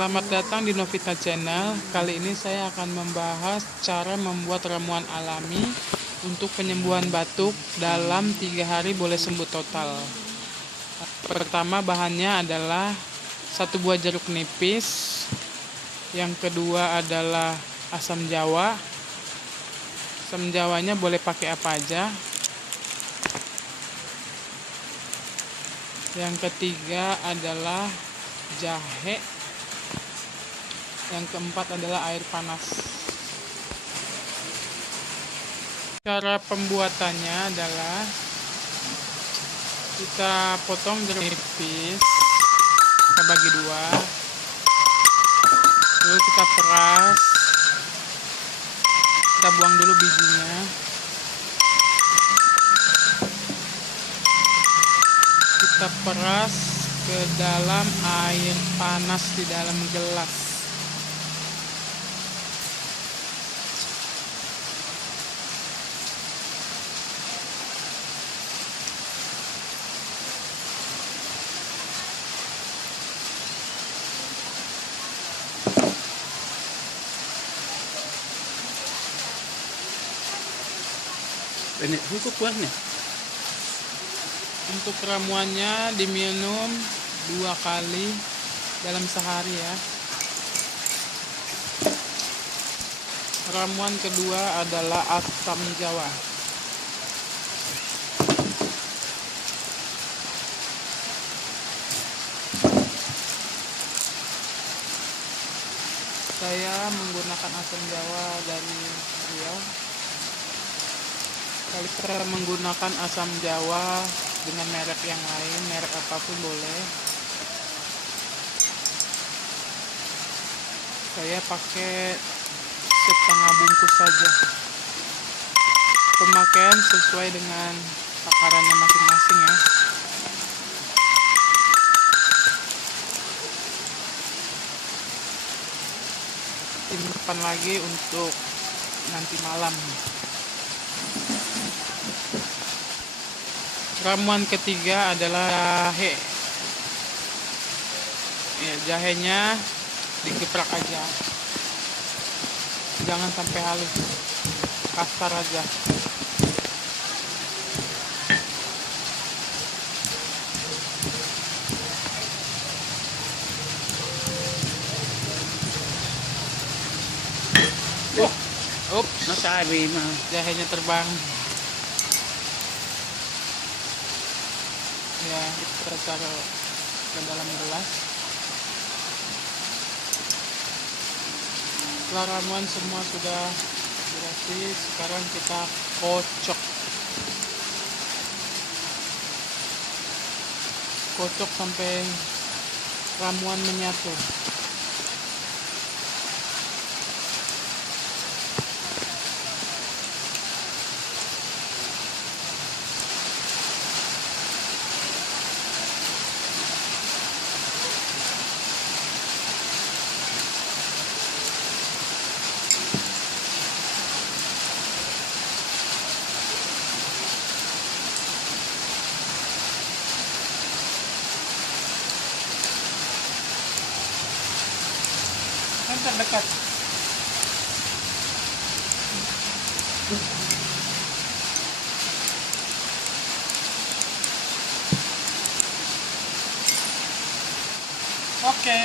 Selamat datang di Novita Channel. Kali ini saya akan membahas cara membuat ramuan alami untuk penyembuhan batuk dalam 3 hari boleh sembuh total. Pertama, bahannya adalah 1 buah jeruk nipis. Yang kedua adalah asam jawa. Asam jawanya boleh pakai apa aja. Yang ketiga adalah jahe. Yang keempat adalah air panas. Cara pembuatannya adalah kita potong jeruk nipis, kita bagi 2, lalu kita peras, kita buang dulu bijinya. Kita peras ke dalam air panas di dalam gelas. Ini hukum kuahnya. Untuk ramuannya diminum 2 kali dalam sehari ya. Ramuan kedua adalah asam jawa. Saya menggunakan asam jawa dari Riau. Kali kita menggunakan asam jawa dengan merek yang lain, merek apapun boleh. Saya pakai setengah bungkus saja. Pemakaian sesuai dengan takarannya masing-masing ya. Simpan lagi untuk nanti malam. Ramuan ketiga adalah jahe. Ya, jahenya digeprak aja, jangan sampai halus, kasar aja. Nasabi mah. Jahenya terbang. Ya, kita taruh ke dalam gelas. Setelah ramuan semua sudah bersih, sekarang kita kocok sampai ramuan menyatu. Yang terdekat. Oke.